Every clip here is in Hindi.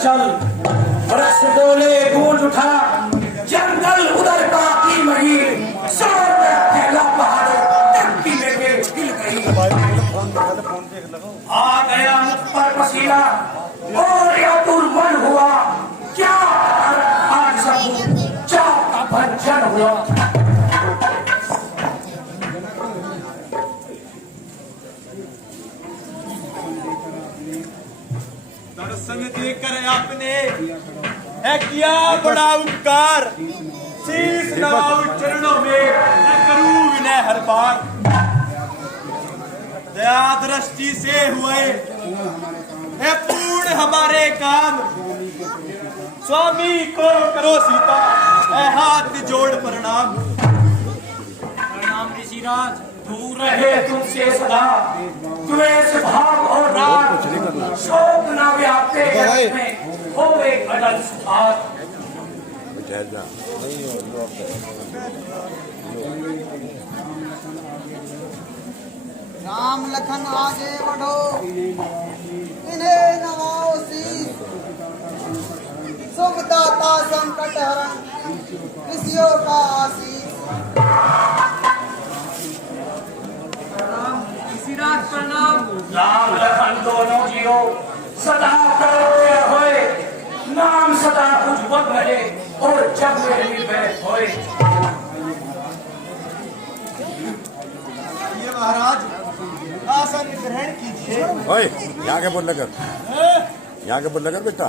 चल, वृक्ष डोले गूंज उठा, जंगल उधर काटी मही, सौर में फैला पहाड़ टंकी लेके हिल गई। आ गया मुख पर पसीना और यातुर मन हुआ, क्या आज सब चाप का भंजन हुआ। दर्शन देकर आपने है किया बड़ा उपकार, शीश नवाऊं चरणों में है करूं विनय हर बार। दया दृष्टि से हुए है पूर्ण हमारे काम, स्वामी को करो सीता है हाथ जोड़ प्रणाम। प्रणाम ऋषिराज, दूर रहे तुमसे सदा द्वेष भाव और राग, शोक न व्यापे जगत में होवे अटल सुधार। राम लखन आगे बढ़ो, इन्हें नवाओ शीश, सुखदाता संकट हरण ऋषियों का आशीष। ऋषिराज प्रणाम। राम लखन दोनों जियो सदा करोड़े होए, नाम सदा उज्जवल रहे और जग में निर्भय होए। ये महाराज आसन ग्रहण कीजिए। ओए, यहाँ के बोल लगा, यहाँ के बोल लगा बेटा।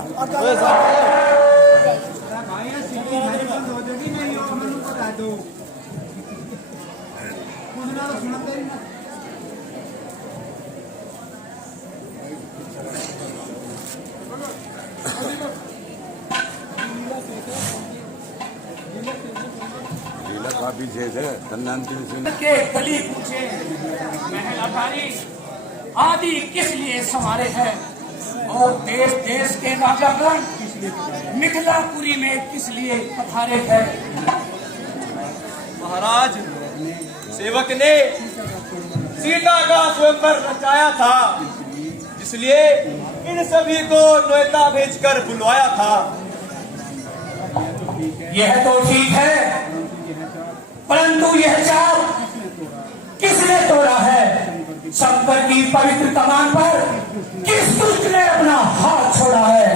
लीला काफी तेज है, के गली पूछे महल अटारी आदि किस लिए संवारे हैं, और देश देश के राजागण मिथिलापुरी में किस लिए पधारे हैं। महाराज सेवक ने सीता का स्वयंवर रचाया था, इसलिए इन सभी को न्योता भेजकर बुलवाया था। यह तो ठीक है, परंतु यह चाल किसने तोड़ा है। शंकर की पवित्र कमान पर किस दुष्ट ने अपना हाथ छोड़ा है।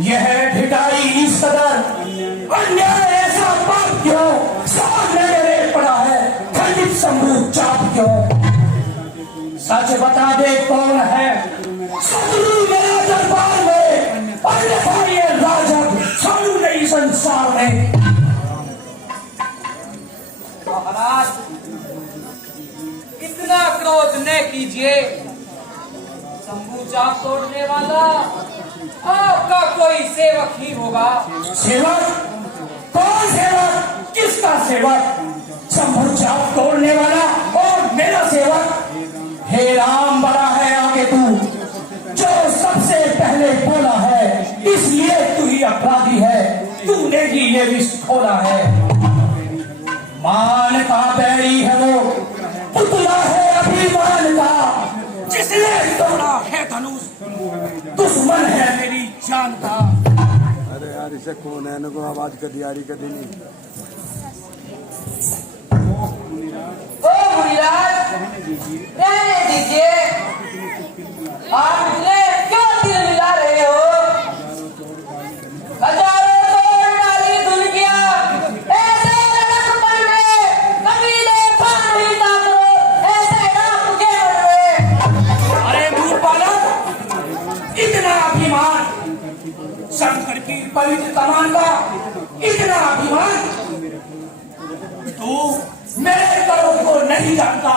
यह ढिठाई इस कदर अन्याय ऐसा पाप क्यों सामने मेरे पड़ा है। खंडित शंभू चाप क्यों, सच बता दे कौन है शत्रु मेरा दरबार में, अन्यथा ये राजक शत्रु नहीं संसार में। महाराज इतना क्रोध न कीजिए, शंभू चाप तोड़ने वाला आपका कोई सेवक ही होगा। सेवक? कौन सेवक? किसका सेवक? शंभू चाप तोड़ने वाला और मेरा सेवक? हे राम, बड़ा है आगे तू, जो सबसे पहले बोला है, इसलिए तू ही अपराधी है, तूने ही ये विष खोला है। मान का बैरी है वो, पुतला है अभिमान का, जिसने तोड़ा है धनुष, दुश्मन है मेरी जान का। अरे यार, इसे कौन है, इनको आवाज कर दियारी कर देनी। ओ मुनिराज रहने दीजिए, आप मुझे क्यों दिल मिला रहे हो। हजारों तोड़ डाली दुनिया, ऐसे लड़कपन में कभी देखा नहीं था करो, ऐसे ना मुझे मरवे। अरे मूर्ख बालक, इतना अभिमान, शंकर की पवित्र कमान का इतना अभिमान, तू मेरे करों को नहीं जानता,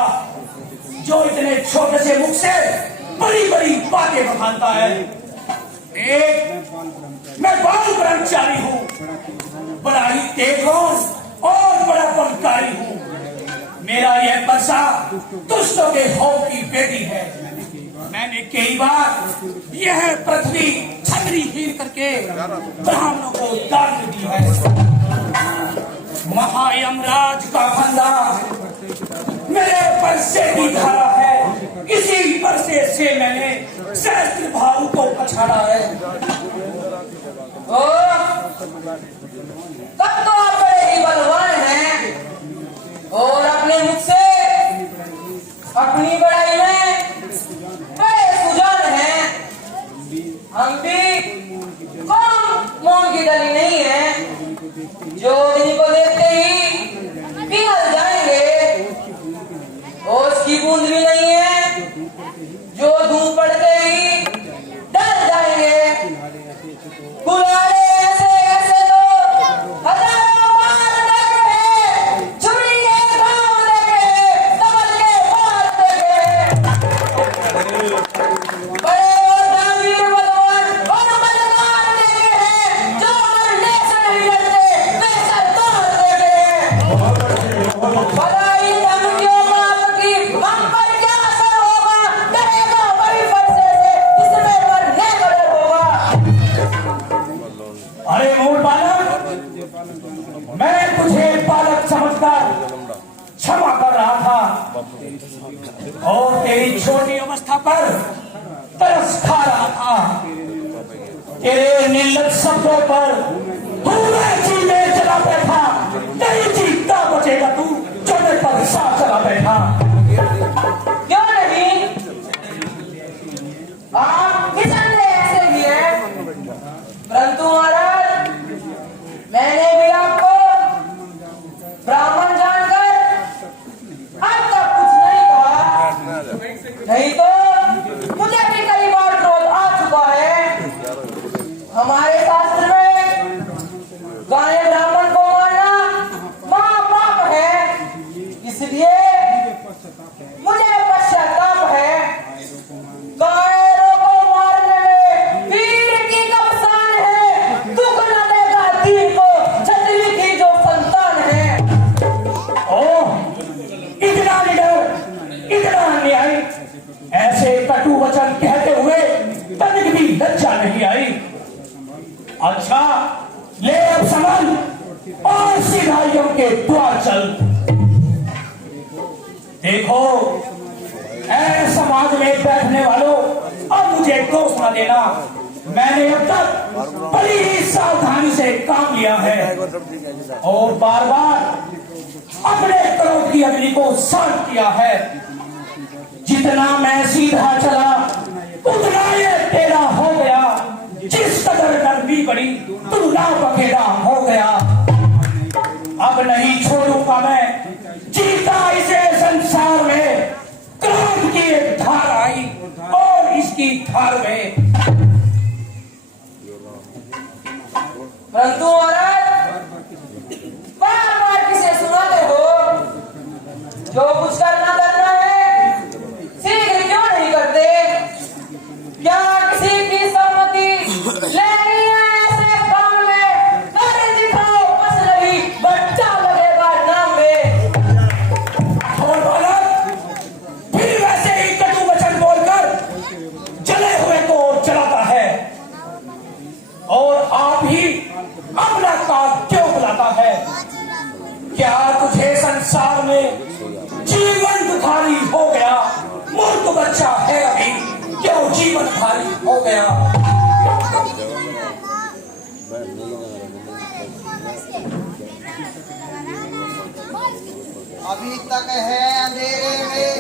जो इतने छोटे से मुख से बड़ी बड़ी बातें बखानता है। एक मैं बाल ब्रह्मचारी हूँ, बड़ा ही तेज हूँ और बड़ा बलकारी हूँ। मेरा यह वर्षा दुष्टों के होम की बेटी है। मैंने कई बार यह पृथ्वी छतरी हीर करके ब्राह्मणों को दान दी है। महायमराज का फंदा मेरे परसे की धारा है, इसी परसे से मैंने सहस्त्र भाव को पछाड़ा है। ओ तब तो आप बड़े ही बलवान हैं और अपने मुख से अपनी बड़ाई में बड़े सुजान हैं। हम भी मोम की डली नहीं है जो इनको देखते ही पिघल जाएंगे। ओस की बूंद भी नहीं है जो धूप पड़ते ही डर जाएंगे। गुलाले ऐसे ऐसे तो हजारों बार देखे हैं, छुरी के घाव देखे हैं, तबल के बार देखे हैं। बड़े और दानवीर बलवान और बलवान देखे हैं जो मरने से नहीं डरते, बेसरकार देखे हैं। भलाई धमकियों बाप की हम पर क्या असर होगा, डरेगा वही फरसे से जिसमें मरने का डर होगा। अरे मूल बालक, मैं तुझे बालक समझकर क्षमा कर रहा था और तेरी छोटी अवस्था पर तरस खा रहा था। तेरे निर्लज शब्दों पर तू जी में चला बैठा, तेरी जीत का बचेगा तू जो मेरे पर साथ चला बैठा। क्यों नहीं? आप किसान ऐसे ही है, परंतु महाराज मैंने भी आपको ब्राह्मण जानकर अब तक कुछ नहीं कहा, नहीं तो मुझे भी कई बार क्रोध आ चुका है। हमारे शास्त्र में गाय ब्राह्मण को मारना महापाप है, इसलिए मुझे पश्चाताप है। गायों को मारने में वीर की कप्तान है, दुख न देगा दीन को छतरी की जो संतान है। ओह, इतना निडर, इतना अन्यायी, ऐसे कटु वचन कहते हुए तनिक भी लज्जा नहीं आई। अच्छा, ले अब संभल और सीधा यम के द्वार चल। देखो, ऐ समाज में बैठने वालों, अब मुझे दोष न देना। मैंने अब तक बड़ी ही सावधानी से काम लिया है और बार बार अपने क्रोध की अग्नि को शांत किया है। जितना मैं सीधा चला उतना ये टेढ़ा हो गया, जिस कदर नरमी बड़ी तुलना बखेड़ा हो गया। अब नहीं छोड़ूंगा मैं जीता इसे संसार में। क्रोध की एक धार आई और इसकी धार में परंतु महाराज बार बार किसे सुनाते हो? जो कुछ करना करना है शीघ्र क्यों नहीं करते? क्या किसी की सम्मति लेनी है ऐसे काम में? कर दिखाओ बस नहीं, बच्चा लगेगा नाम में। और बालक फिर वैसे ही कटु वचन बोलकर जले हुए को चलाता है और आप ही अपना काम क्यों बुलाता है? क्या तुझे संसार में जीवन दुखारी हो गया? मूर्ख बच्चा है अभी, क्यों जीवन भारी हो गया? अभी तक है अंधेरे में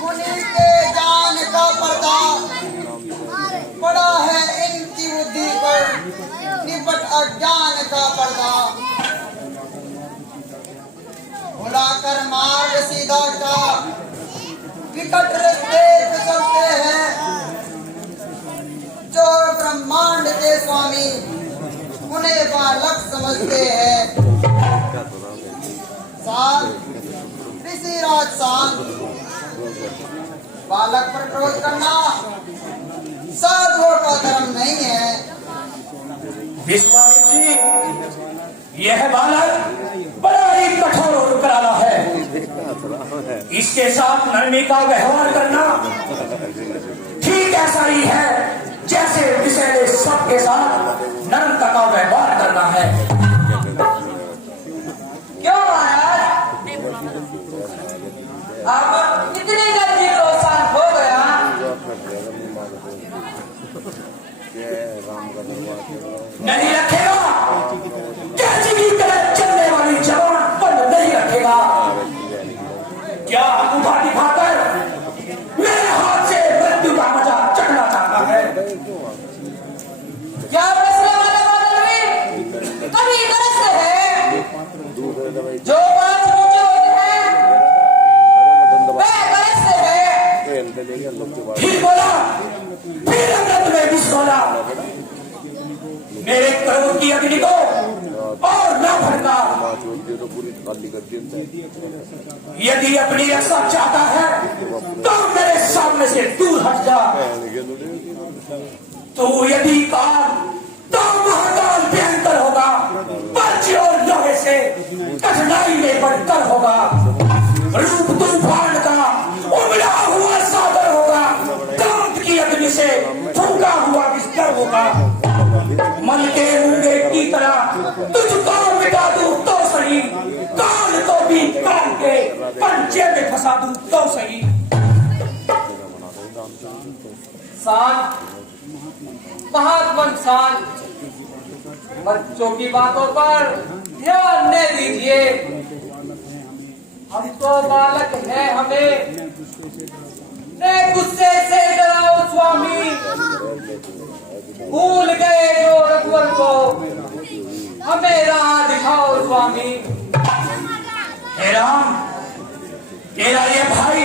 मुनि के जान का पर्दा, पड़ा है इनकी बुद्धि पर निपट अज्ञान का पर्दा। भुलाकर मार्ग सीधा का विकट रास्ते पे चलते हैं, जो ब्रह्मांड के स्वामी उन्हें बालक समझते हैं। ऋषिराज शांत, बालक पर क्रोध करना साधुओं का धर्म नहीं है। विश्वामित्र जी, यह बालक बड़ा ही कठोर और करारा है। इसके साथ नरमी का व्यवहार करना ठीक ऐसा ही है जैसे विषैले सांप के साथ नरमता का व्यवहार करना है। क्यों महाराज? आप कितनी जल्दी रोसान हो गया? क्या अंगूठा दिखाकर मेरे हाथ से मृत्यु का मजा चढ़ना चाहता है? क्या फैसला वाला मौलवी कभी गरजते हैं? जो बात ऊंचे होते हैं वे गरजते हैं। फिर बोला, फिर हमने तुम्हें बिस्कोला। मेरे क्रोध की अग्नि को और न भड़का। यदि अपनी रक्षा चाहता है तो मेरे सामने से दूर हट जा। तो यदि काल तो महाकाल भयंकर होगा, पर्ची और लोहे से कठिनाई में बढ़कर होगा। रूप तूफान का उमड़ा हुआ सागर होगा, दांत की अग्नि से फूका हुआ बिस्तर होगा। मन के मूंगे की तरह तुझको मिटा दूं तो सही, काल को भी काल के पंचे में फंसा दूं तो सही। शांत, महात्मन शांत, बच्चों की बातों पर ध्यान न दीजिए। हम तो बालक हैं, हमें न गुस्से से डराओ स्वामी। भूल गए जो रघुवर को, हमें राह दिखाओ स्वामी। हे राम, तेरा ये भाई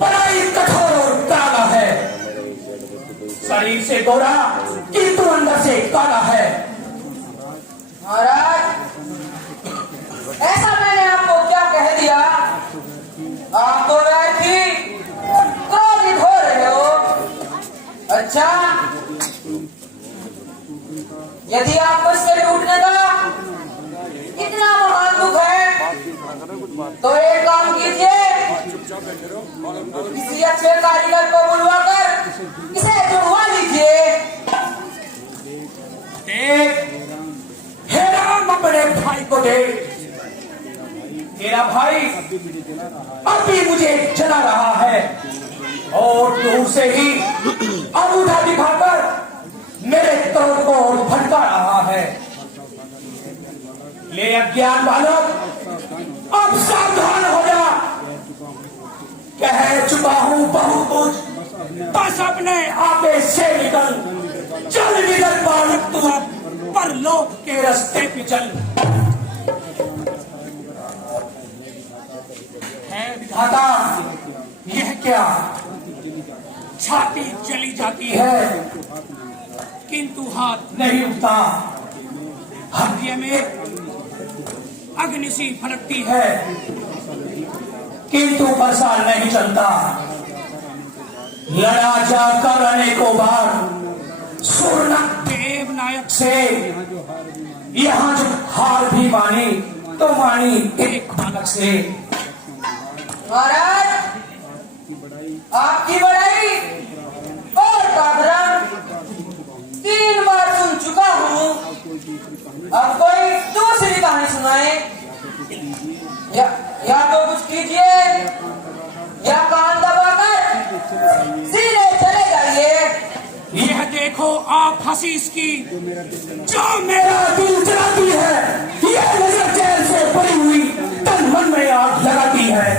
बड़ा ही कठोर और काला है। शरीर से गोरा किंतु अंदर से काला है। महाराज, ऐसा मैंने आपको क्या कह दिया? आप तो वैसी क्रोधित हो रहे हो। अच्छा, यदि आपको इससे टूटने का इतना महान दुख है तो एक काम कीजिए, किसी अच्छे कारीगर को बुलवाकर इसे जुड़वा लीजिए। हे राम, अपने भाई को दे। तेरा भाई अभी मुझे जला रहा है और दूर से ही अंगूठा दिखाकर मेरे क्रोध को भड़का रहा है। ले अज्ञान बालक, अब सावधान हो जा। कह चुका हूं बहु कुछ, बस अपने आपे से निकल। चल निकल बालक तू अब परलोक के रास्ते पे चल। है विधाता, यह क्या? छाती चली जाती है किंतु हाथ नहीं उठता। हृदय में अग्नि सी फड़कती है किंतु वर्षा नहीं चलता। लड़ा जाकर अनेकों बार सूर्यनाथ देव नायक से, यहाँ जो हार भी मानी तो मानी एक बालक से। महाराज, आपकी बड़ाई और काबरा 3 बार सुन चुका हूँ। अब कोई दूसरी कहानी सुनाए या तो कुछ कीजिए या कान दबाकर सीधे चले जाइए। यह देखो आप हसीस की जो मेरा दिल जलाती है। यह नजर जेल से पड़ी हुई तन मन में आग लगाती है।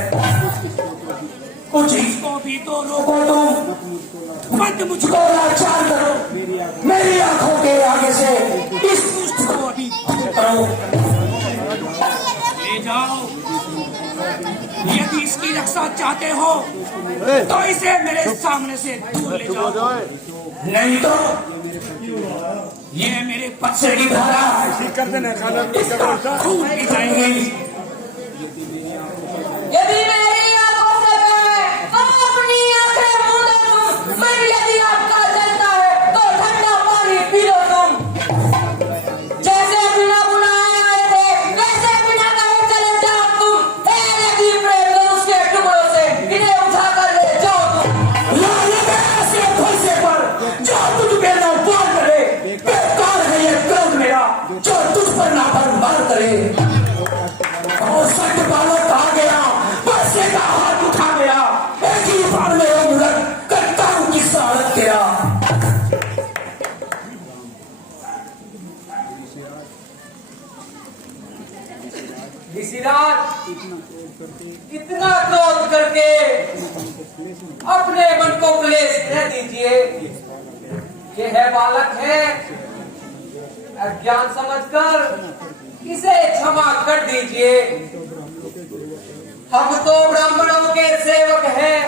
कुछ इसको भी तो रोको तुम, मत मुझको लाचार करो। मेरी आंखों के आगे से इस दुष्ट को अभी दूर करो। ले जाओ, यदि इसकी रक्षा चाहते हो तो इसे मेरे सामने से दूर ले जाओ, नहीं तो ये मेरे पत्से की धारा इसका खून पी जाएंगे। यदि मेरी आंखों से बहे तो अपनी आंखें मूंदो तुम। फिर यदि आपका जलता है तो ठंडा पानी पी लो तुम। जैसे बिना बुलाए आए थे वैसे बिना कहे चले जाओ तुम। नदी प्रेम धनुष के टुकड़ों से इन्हें उठा कर ले जाओ तुम। लानत है ऐसे फंसे पर जो तुझ पे ना वार करे। बेकार है ये क्रोध मेरा जो तुझ पर ना भरमार करे। इतना क्रोध करके अपने मन को क्लेश न दीजिए। ये है बालक है, अज्ञान समझकर इसे क्षमा कर दीजिए। हम तो ब्राह्मणों के सेवक हैं,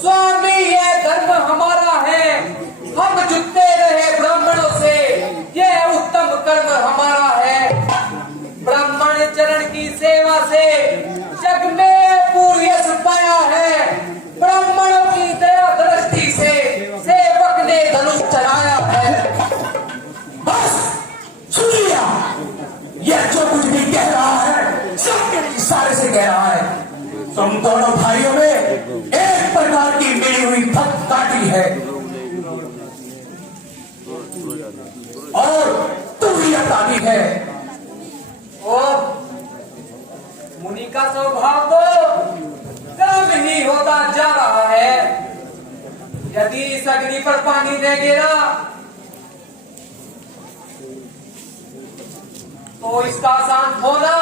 स्वामी ये धर्म हमारा है। हम जुटते रहे ब्राह्मणों से, ये उत्तम कर्म हमारा है। ब्राह्मण चरण की सेवा से जग में पूर्ण यश पाया है। ब्राह्मणों की दया दृष्टि से सेवक ने धनुष चढ़ाया है। बस सुन लिया, यह जो कुछ भी कह रहा है सब मेरे इशारे से कह रहा है। तुम दोनों भाइयों में एक प्रकार की मिली हुई भक्त काटी है और तुल्यता भी है। ओ मुनि का स्वभाव तो कम ही होता जा रहा है। यदि इस अग्नि पर पानी न गिरा तो इसका शांत होना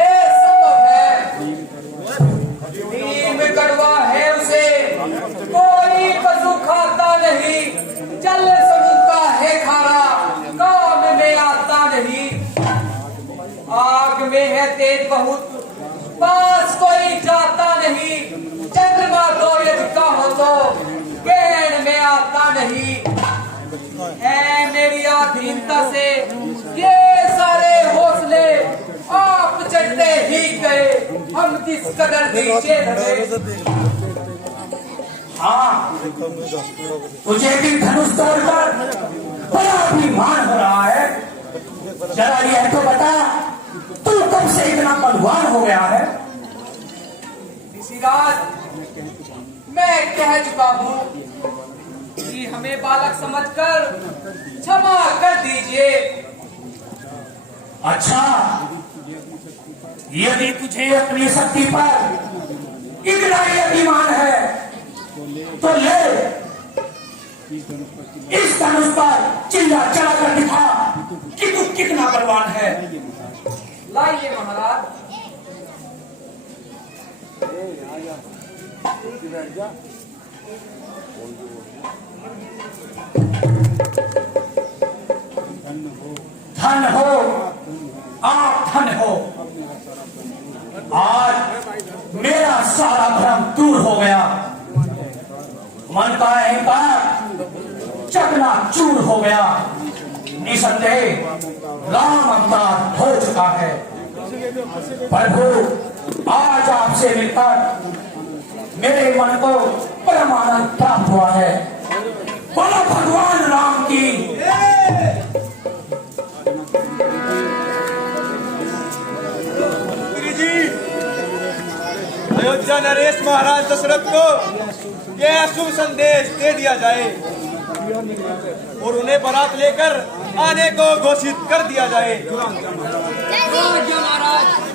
असंभव है। नीम कड़वा है उसे कोई पशु खाता नहीं। जल समुद्र का है खारा, काम में आता नहीं। आग में है तेज बहुत, पास कोई जाता नहीं। चंद्रमा तो यदि का हो तो गहन में आता नहीं। है मेरी अधीनता से ये सारे हौसले आप चढ़ते ही गए। हम किस कदर नीचे रहे। हाँ, तुझे भी धनुष तोड़कर बड़ा अभिमान हो रहा है। जरा यह तो बता, तू कब से इतना बलवान हो गया है? ऋषिराज, मैं कह चुका हूँ कि हमें बालक समझकर क्षमा कर दीजिए। अच्छा, यदि तुझे अपनी शक्ति पर इतना ही अभिमान है तो ले इस धनुष पर चिल्ला चला कर दिखा कि तू कितना बलवान है। लाइए महाराज। धन हो, आप धन हो। आज मेरा सारा भ्रम दूर हो गया। मन का अहंकार चकनाचूर हो गया। निसंदेह राम अवतार हो चुका है। प्रभु, आज आपसे मिलकर मेरे मन को परम आनंद प्राप्त हुआ है। बोलो भगवान राम की। गुरु जी, अयोध्या नरेश महाराज दशरथ को यह शुभ संदेश दे दिया जाए और उन्हें बारात लेकर आने को घोषित कर दिया जाए। महाराज।